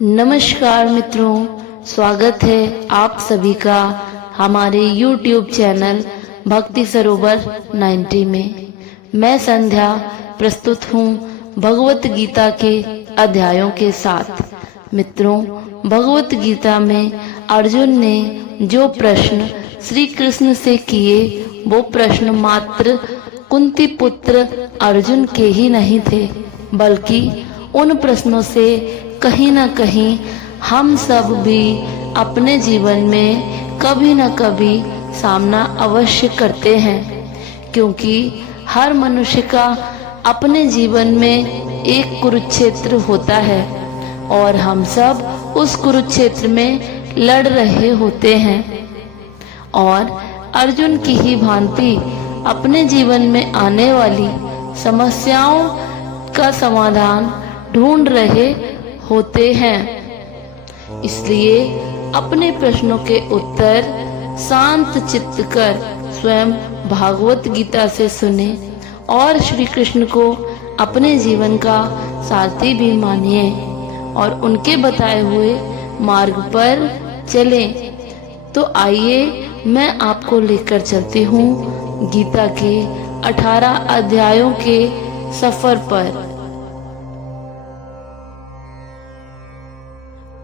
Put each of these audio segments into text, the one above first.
नमस्कार मित्रों, स्वागत है आप सभी का हमारे YouTube चैनल भक्ति सरोवर 90 में। मैं संध्या प्रस्तुत हूँ भगवत गीता के अध्यायों के साथ। मित्रों, भगवत गीता में अर्जुन ने जो प्रश्न श्री कृष्ण से किए वो प्रश्न मात्र कुंती पुत्र अर्जुन के ही नहीं थे, बल्कि उन प्रश्नों से कहीं न कहीं हम सब भी अपने जीवन में कभी न कभी सामना अवश्य करते हैं, क्योंकि हर मनुष्य का अपने जीवन में एक कुरुक्षेत्र होता है और हम सब उस कुरुक्षेत्र में लड़ रहे होते हैं। और अर्जुन की ही भांति अपने जीवन में आने वाली समस्याओं का समाधान ढूंढ रहे होते हैं। इसलिए अपने प्रश्नों के उत्तर शांत चित्त कर स्वयं भागवत गीता से सुने और श्री कृष्ण को अपने जीवन का सारथी भी मानिए और उनके बताए हुए मार्ग पर चलें। तो आइए मैं आपको लेकर चलती हूँ गीता के 18 अध्यायों के सफर पर।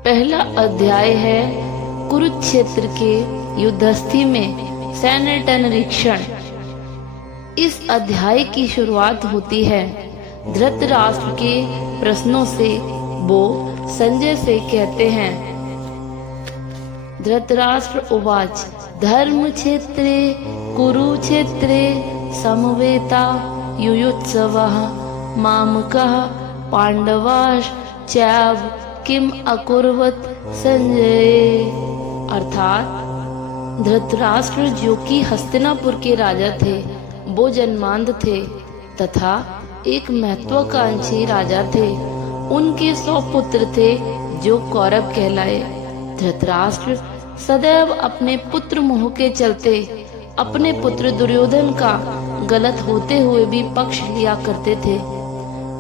पहला अध्याय है कुरुक्षेत्र के युद्धस्थली में सैन्य निरीक्षण। इस अध्याय की शुरुआत होती है धृतराष्ट्र के प्रश्नों से। वो संजय से कहते हैं, धृतराष्ट्र उवाच धर्म क्षेत्रे कुरुक्षेत्रे समवेता युयुत्सवः मामकः पांडवाश्चैव किम अकुर्वत संजय। अर्थात धृतराष्ट्र जो कि हस्तिनापुर के राजा थे, वो जन्मांध थे तथा एक महत्वाकांक्षी राजा थे। उनके 100 पुत्र थे जो कौरव कहलाए। धृतराष्ट्र सदैव अपने पुत्र मोह के चलते अपने पुत्र दुर्योधन का गलत होते हुए भी पक्ष लिया करते थे।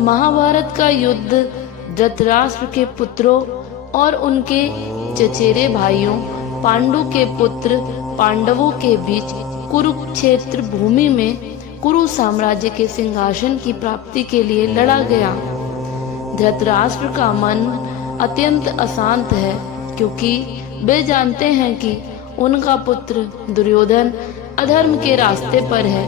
महाभारत का युद्ध धृतराष्ट्र के पुत्रों और उनके चचेरे भाइयों पांडु के पुत्र पांडवों के बीच कुरुक्षेत्र भूमि में कुरु साम्राज्य के सिंहासन की प्राप्ति के लिए लड़ा गया। धृतराष्ट्र का मन अत्यंत अशांत है, क्योंकि वे जानते हैं कि उनका पुत्र दुर्योधन अधर्म के रास्ते पर है।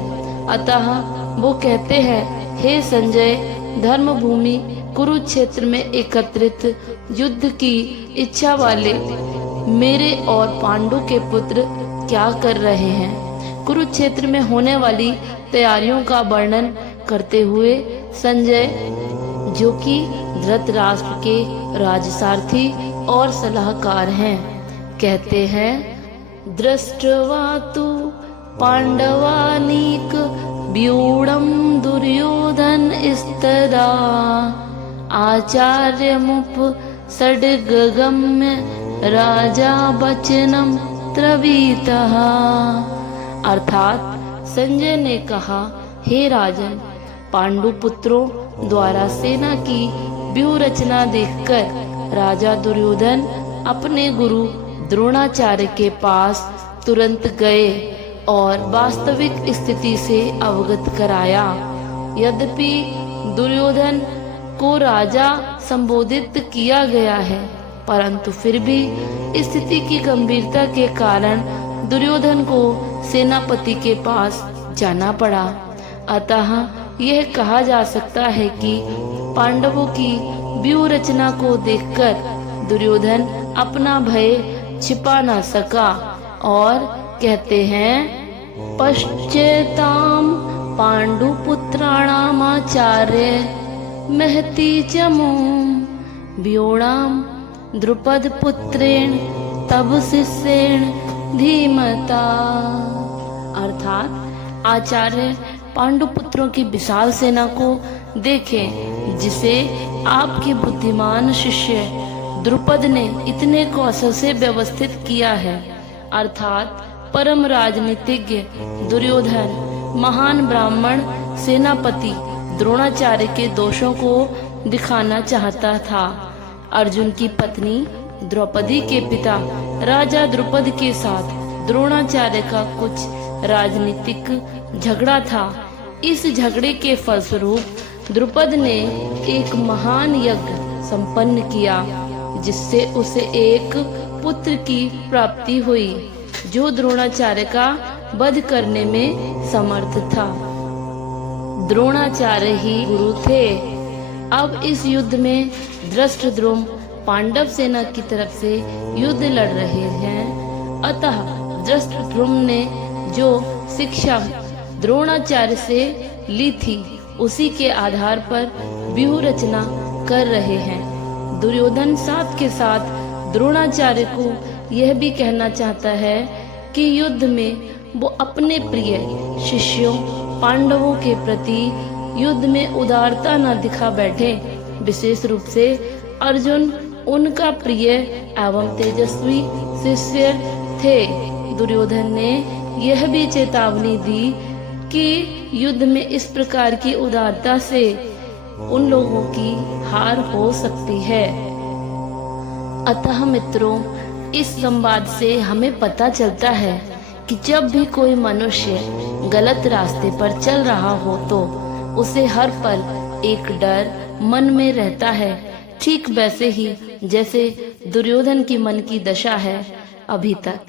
अतः वो कहते हैं, हे संजय, धर्म भूमि कुरुक्षेत्र में एकत्रित युद्ध की इच्छा वाले मेरे और पांडु के पुत्र क्या कर रहे हैं। कुरुक्षेत्र में होने वाली तैयारियों का वर्णन करते हुए संजय, जो कि धृतराष्ट्र के राजसारथी और सलाहकार हैं, कहते हैं, दृष्ट्वा तु पांडवानीक व्यूढ़ं दुर्योधन स्तदा आचार्यमुप सड्गगम्य राजा वचनम त्र्वीतः। अर्थात संजय ने कहा, हे राजन, पांडु पुत्रों द्वारा सेना की व्यूह रचना देखकर राजा दुर्योधन अपने गुरु द्रोणाचार्य के पास तुरंत गए और वास्तविक स्थिति से अवगत कराया। यद्यपि दुर्योधन को राजा संबोधित किया गया है, परंतु फिर भी स्थिति की गंभीरता के कारण दुर्योधन को सेनापति के पास जाना पड़ा। अतः यह कहा जा सकता है कि पांडवों की व्यूह रचना को देखकर दुर्योधन अपना भय छिपा न सका और कहते हैं, पश्चेताम पांडुपुत्राणाम आचार्य महती चमो व्योणाम द्रुपद पुत्रेण तब शिष्येण धीमता। अर्थात आचार्य पांडुपुत्रों की विशाल सेना को देखें, जिसे आपके बुद्धिमान शिष्य द्रुपद ने इतने कौशल से व्यवस्थित किया है। अर्थात परम राजनीतिज्ञ दुर्योधन महान ब्राह्मण सेनापति द्रोणाचार्य के दोषों को दिखाना चाहता था, अर्जुन की पत्नी द्रौपदी के पिता राजा द्रुपद के साथ द्रोणाचार्य का कुछ राजनीतिक झगड़ा था। इस झगड़े के फलस्वरूप द्रुपद ने एक महान यज्ञ संपन्न किया, जिससे उसे एक पुत्र की प्राप्ति हुई जो द्रोणाचार्य का वध करने में समर्थ था। द्रोणाचार्य ही गुरु थे। अब इस युद्ध में धृष्टद्युम्न पांडव सेना की तरफ से युद्ध लड़ रहे हैं। अतः धृष्टद्युम्न ने जो शिक्षा द्रोणाचार्य से ली थी उसी के आधार पर व्यूह रचना कर रहे हैं। दुर्योधन साथ के साथ द्रोणाचार्य को यह भी कहना चाहता है कि युद्ध में वो अपने प्रिय शिष्यों पांडवों के प्रति युद्ध में उदारता न दिखा बैठे। विशेष रूप से अर्जुन उनका प्रिय एवं तेजस्वी शिष्य थे। दुर्योधन ने यह भी चेतावनी दी कि युद्ध में इस प्रकार की उदारता से उन लोगों की हार हो सकती है। अतः मित्रों, इस संवाद से हमें पता चलता है कि जब भी कोई मनुष्य गलत रास्ते पर चल रहा हो तो उसे हर पल एक डर मन में रहता है। ठीक वैसे ही जैसे दुर्योधन की मन की दशा है अभी तक।